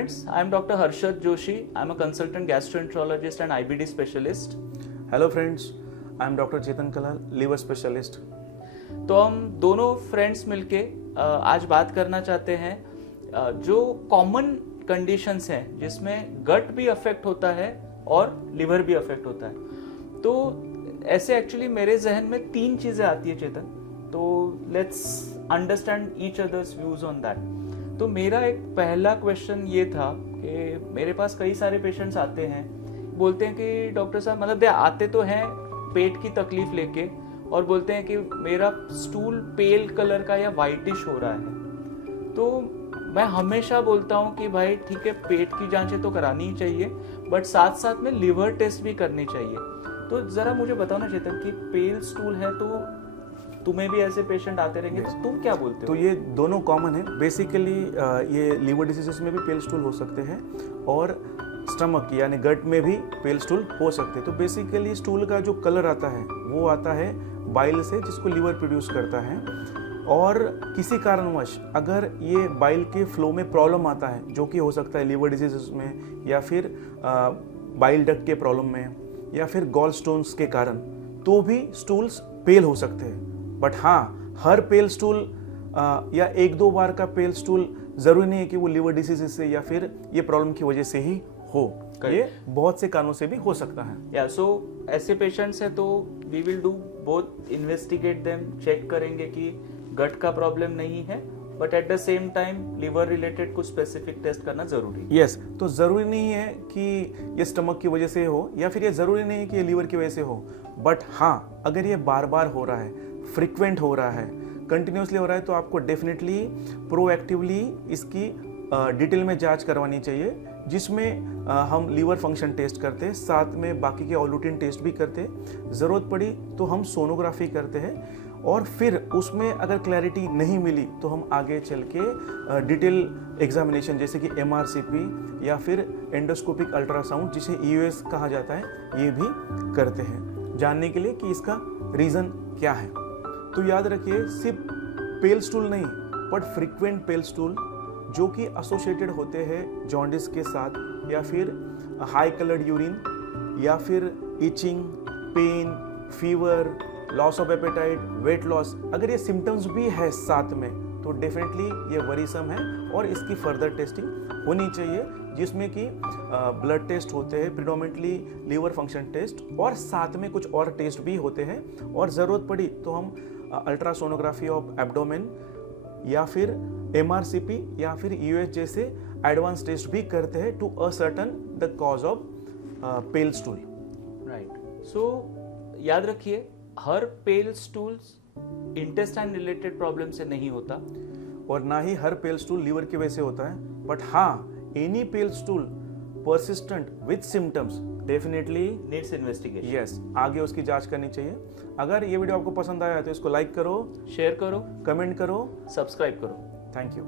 friends, I am Dr. Harshad Joshi. I am a consultant gastroenterologist and IBD specialist. Hello friends, I am doctor Chetan Kalal, liver specialist. तो हम दोनों friends मिलके आज बात करना चाहते हैं जो कॉमन कंडीशंस हैं जिसमें गट भी अफेक्ट होता है और लिवर भी अफेक्ट होता है। तो ऐसे एक्चुअली मेरे जहन में 3 चीज़ें आती है चेतन, तो let's understand each others views on that. तो मेरा एक पहला क्वेश्चन ये था कि मेरे पास कई सारे पेशेंट्स आते हैं, बोलते हैं कि डॉक्टर साहब मतलब आते तो हैं पेट की तकलीफ लेके और बोलते हैं कि मेरा स्टूल पेल कलर का या वाइटिश हो रहा है। तो मैं हमेशा बोलता हूँ कि भाई ठीक है, पेट की जांचें तो करानी ही चाहिए, बट साथ साथ में लिवर टेस्ट भी करनी चाहिए। तो जरा मुझे बताओ ना चेतन कि पेल स्टूल है तो तुम्हें भी ऐसे पेशेंट आते रहेंगे, तो तुम क्या बोलते हो? तो ये दोनों कॉमन है। बेसिकली ये लीवर डिसीजेस में भी पेल स्टूल हो सकते हैं और स्टमक यानी गट में भी पेल स्टूल हो सकते हैं। तो बेसिकली स्टूल का जो कलर आता है वो आता है बाइल से, जिसको लीवर प्रोड्यूस करता है। और किसी कारणवश अगर ये बाइल के फ्लो में प्रॉब्लम आता है, जो कि हो सकता है लीवर डिजीजेस में या फिर बाइल डक्ट के प्रॉब्लम में या फिर गॉल स्टोन्स के कारण, तो भी स्टूल्स पेल हो सकते हैं। बट हाँ, हर पेल स्टूल या 1-2 बार का पेल स्टूल जरूरी नहीं है कि वो लीवर डिसीज से या फिर ये प्रॉब्लम की वजह से ही हो। ये बहुत से कारणों से भी हो सकता है। या सो ऐसे पेशेंट्स हैं तो we will do both, investigate them, check करेंगे कि गट का प्रॉब्लम नहीं है, but at the same time liver related कुछ स्पेसिफिक टेस्ट करना जरूरी है। यस, तो जरूरी नहीं है कि ये स्टमक की वजह से हो या फिर ये जरूरी नहीं है कि ये लीवर की वजह से हो। बट हाँ, अगर ये बार बार हो रहा है, फ्रिक्वेंट हो रहा है, कंटिन्यूसली हो रहा है, तो आपको डेफिनेटली प्रोएक्टिवली इसकी डिटेल में जांच करवानी चाहिए, जिसमें हम लीवर फंक्शन टेस्ट करते हैं, साथ में बाकी के और रूटीन टेस्ट भी करते हैं। ज़रूरत पड़ी तो हम सोनोग्राफी करते हैं और फिर उसमें अगर क्लैरिटी नहीं मिली तो हम आगे चल के डिटेल एग्जामिनेशन जैसे कि MRCP या फिर एंडोस्कोपिक अल्ट्रासाउंड, जिसे EUS कहा जाता है, ये भी करते हैं जानने के लिए कि इसका रीज़न क्या है। तो याद रखिए, सिर्फ पेल स्टूल नहीं बट फ्रीक्वेंट पेल स्टूल जो कि एसोसिएटेड होते हैं जॉन्डिस के साथ, या फिर हाई कलर्ड यूरिन, या फिर itching, pain, fever, loss of appetite, weight loss, अगर ये सिम्टम्स भी है साथ में, तो डेफिनेटली ये वरीसम है और इसकी फर्दर टेस्टिंग होनी चाहिए, जिसमें कि ब्लड टेस्ट होते हैं, प्रिडोमिनेटली लीवर फंक्शन टेस्ट, और साथ में कुछ और टेस्ट भी होते हैं। और ज़रूरत पड़ी तो हम अल्ट्रासोनोग्राफी ऑफ एब्डोमेन या फिर MRCP या फिर EUS जैसे एडवांस टेस्ट भी करते हैं to ascertain the cause of pale stool. Right. So याद रखिए, हर pale stools intestine related problem से नहीं होता और ना ही हर पेल स्टूल लीवर की वजह से होता है। बट हाँ, any pale stool persistent with symptoms definitely needs investigation। yes, आगे उसकी जांच करनी चाहिए। अगर ये वीडियो आपको पसंद आया तो इसको लाइक करो, शेयर करो, कमेंट करो, सब्सक्राइब करो। Thank you.